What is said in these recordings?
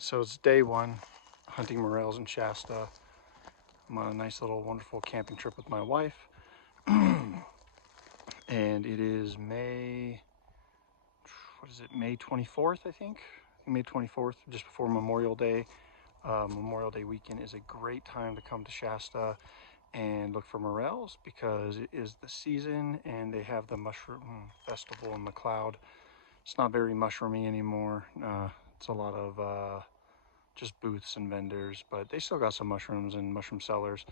So it's day one, hunting morels in Shasta. I'm on a nice little wonderful camping trip with my wife. And it is May 24th, I think? May 24th, just before Memorial Day. Memorial Day weekend is a great time to come to Shasta and look for morels because it is the season and they have the mushroom festival in the cloud. It's not very mushroomy anymore. It's a lot of just booths and vendors, but they still got some mushrooms and mushroom sellers.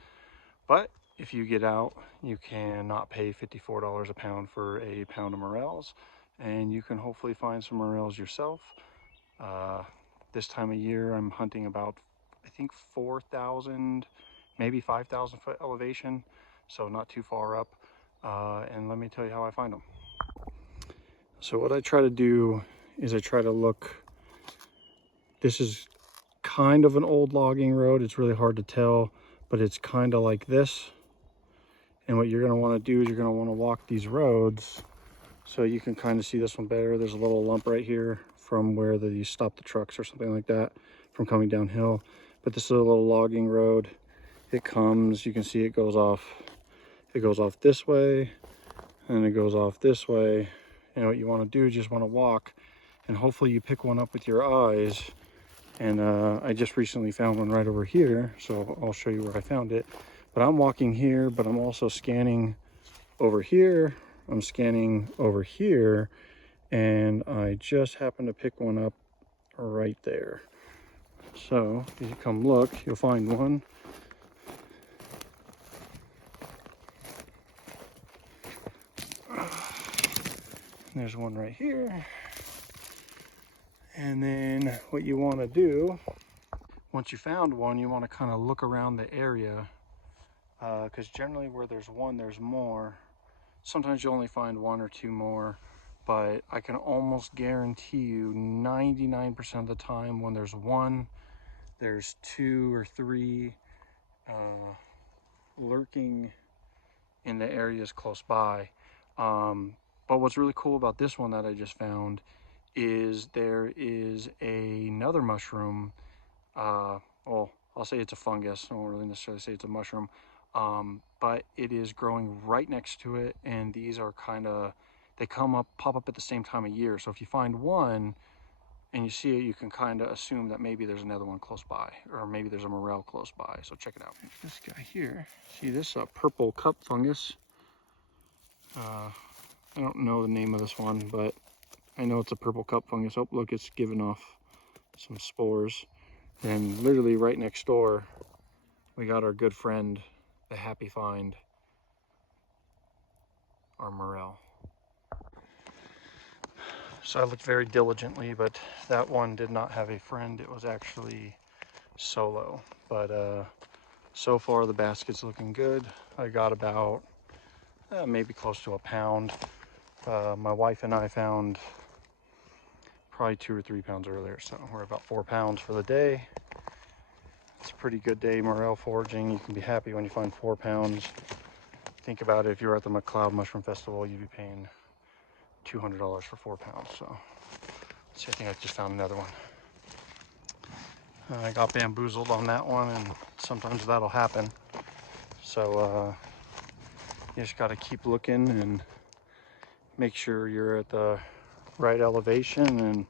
But if you get out, you can not pay $54 a pound for a pound of morels, and you can hopefully find some morels yourself. This time of year, I'm hunting about, I think, 4,000, maybe 5,000 foot elevation, so not too far up. And let me tell you how I find them. So what I try to do is I try to look, this is kind of an old logging road. It's really hard to tell, but it's kind of like this. And what you're going to want to do is you're going to want to walk these roads so you can kind of see this one better. There's a little lump right here from where you stop the trucks or something like that from coming downhill. But this is a little logging road. It comes, you can see it goes off this way, and it goes off this way. And what you want to do is just want to walk, and hopefully you pick one up with your eyes. And I just recently found one right over here, so I'll show you where I found it. But I'm walking here, but I'm also scanning over here. I'm scanning over here, and I just happened to pick one up right there. So if you come look, you'll find one. There's one right here. And then what you want to do, once you found one, you want to kind of look around the area, because generally where there's one, there's more. Sometimes you only find one or two more, but I can almost guarantee you 99% of the time when there's one, there's two or three lurking in the areas close by. But what's really cool about this one that I just found is there is another mushroom. Well, I'll say it's a fungus. I won't really necessarily say it's a mushroom. But it is growing right next to it, and these are kind of, they pop up at the same time of year. So if you find one and you see it, you can kind of assume that maybe there's another one close by, or maybe there's a morel close by. So check it out. This guy here, see this purple cup fungus? I don't know the name of this one, but I know it's a purple cup fungus. Oh, look, it's giving off some spores. And literally right next door, we got our good friend, the happy find, our morel. So I looked very diligently, but that one did not have a friend. It was actually solo. But so far the basket's looking good. I got about maybe close to a pound. My wife and I found probably 2 or 3 pounds earlier, so we're about 4 pounds for the day. It's a pretty good day morel foraging. You can be happy when you find 4 pounds. Think about it, if you were at the McLeod Mushroom Festival, you'd be paying $200 for 4 pounds. So let's see, I think I just found another one. I got bamboozled on that one, and sometimes that'll happen. So you just got to keep looking and make sure you're at the right elevation. And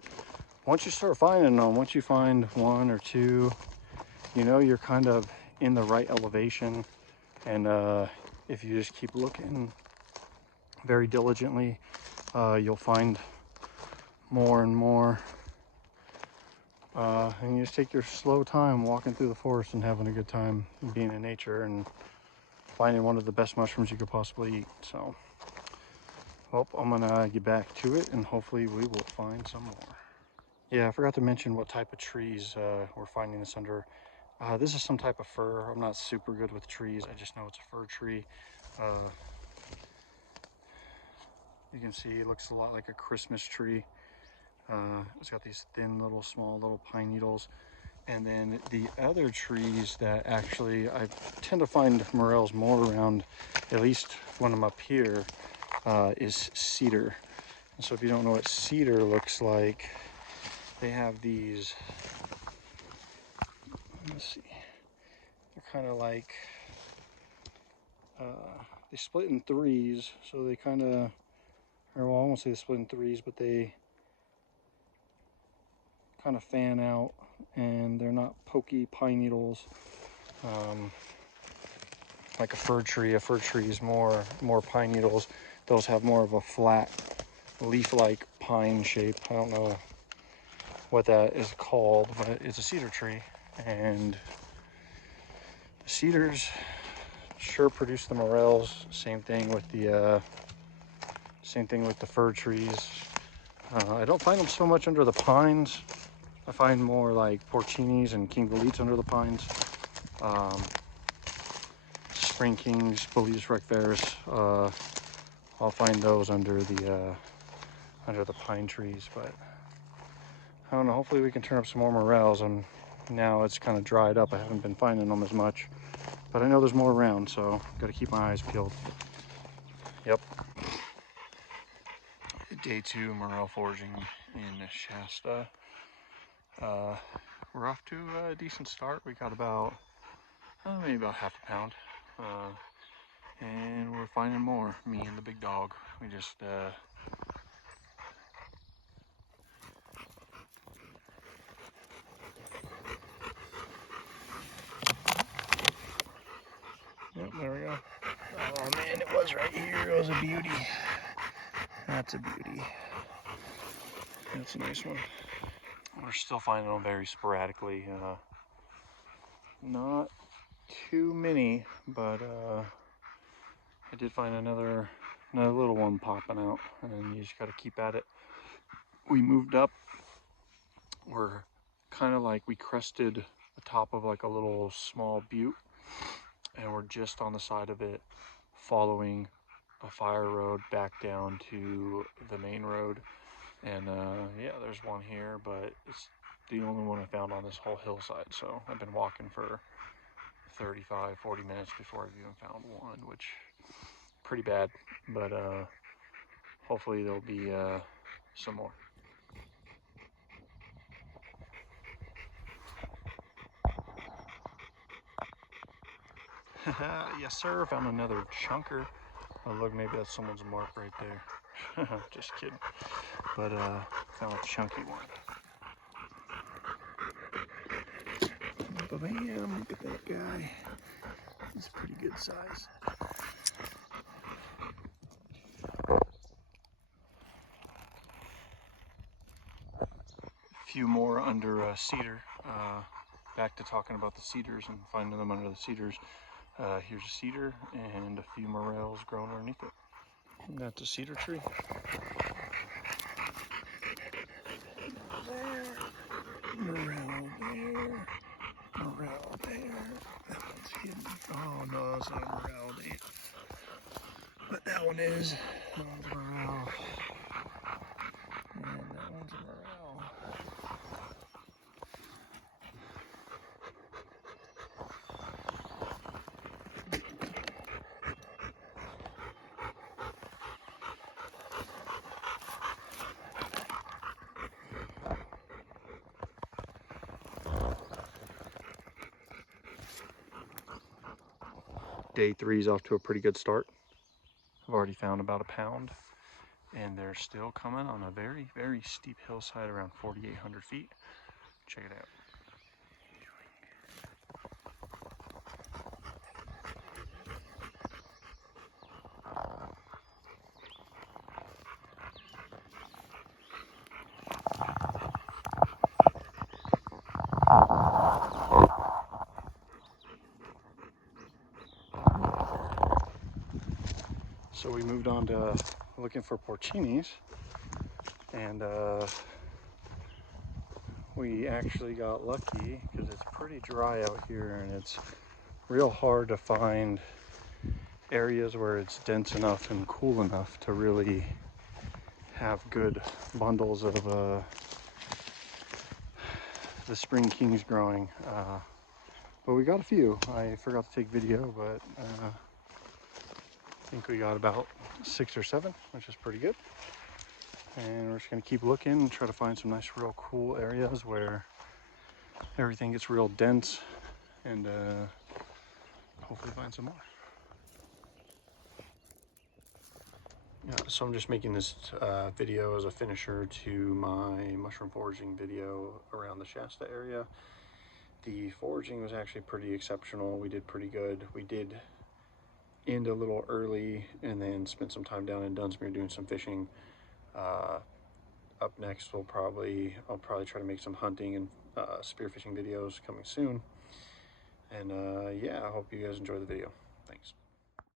once you start finding them, once you find one or two, you know you're kind of in the right elevation. And if you just keep looking very diligently, you'll find more and more. And you just take your slow time walking through the forest and having a good time being in nature and finding one of the best mushrooms you could possibly eat. So, well, I'm gonna get back to it, and hopefully we will find some more. Yeah, I forgot to mention what type of trees we're finding this under. This is some type of fir. I'm not super good with trees. I just know it's a fir tree. You can see it looks a lot like a Christmas tree. It's got these thin little small little pine needles. And then the other trees that actually I tend to find morels more around, at least when I'm up here, is cedar. And so if you don't know what cedar looks like, they have these let's see, they're kind of like, they split in threes, so they kind of, or well, I won't say they split in threes, but they kind of fan out, and they're not pokey pine needles like a fir tree. A fir tree is more pine needles. Those have more of a flat leaf-like pine shape. I don't know what that is called, but it's a cedar tree, and the cedars sure produce the morels. Same thing with the fir trees. I don't find them so much under the pines. I find more like porcinis and king boletes under the pines. Spring kings, Boletus recveris, I'll find those under the pine trees. But I don't know, hopefully we can turn up some more morels. And now it's kind of dried up. I haven't been finding them as much, but I know there's more around, so got to keep my eyes peeled. Yep. Day 2 morel foraging in Shasta. We're off to a decent start. We got about maybe about half a pound, and we're finding more. Me and the big dog. We just yep, there we go. Oh man, it was right here. It was a beauty. That's a beauty. That's a nice one. We're still finding them very sporadically. Not too many, but I did find another little one popping out, and you just got to keep at it. We moved up. We're kind of like, we crested the top of like a little small butte, and we're just on the side of it, following a fire road back down to the main road. And yeah, there's one here, but it's the only one I found on this whole hillside. So I've been walking for 35-40 minutes before I've even found one, which pretty bad, but hopefully there'll be some more. Yes sir, found another chunker. Oh look, maybe that's someone's mark right there. Just kidding. But found a chunky one. Bam, look at that guy. He's pretty good size. A few more under cedar. Back to talking about the cedars and finding them under the cedars. Here's a cedar and a few morels growing underneath it. And that's a cedar tree. There, morel there, morel there. That one's hidden. Oh no, that's not a morel there. But that one is. That one's a morel. And that one's a morel. Day 3 is off to a pretty good start. I've already found about a pound, and they're still coming on a very, very steep hillside around 4,800 feet. Check it out. So we moved on to looking for porcinis, and we actually got lucky because it's pretty dry out here, and it's real hard to find areas where it's dense enough and cool enough to really have good bundles of the spring kings growing. But we got a few. I forgot to take video, but I think we got about 6 or 7, which is pretty good. And we're just gonna keep looking and try to find some nice, real cool areas where everything gets real dense and hopefully find some more. Yeah, so I'm just making this video as a finisher to my mushroom foraging video around the Shasta area. The foraging was actually pretty exceptional. We did pretty good. We did end a little early and then spent some time down in Dunsmuir doing some fishing. Up next, I'll probably try to make some hunting and spearfishing videos coming soon. And yeah, I hope you guys enjoy the video. Thanks.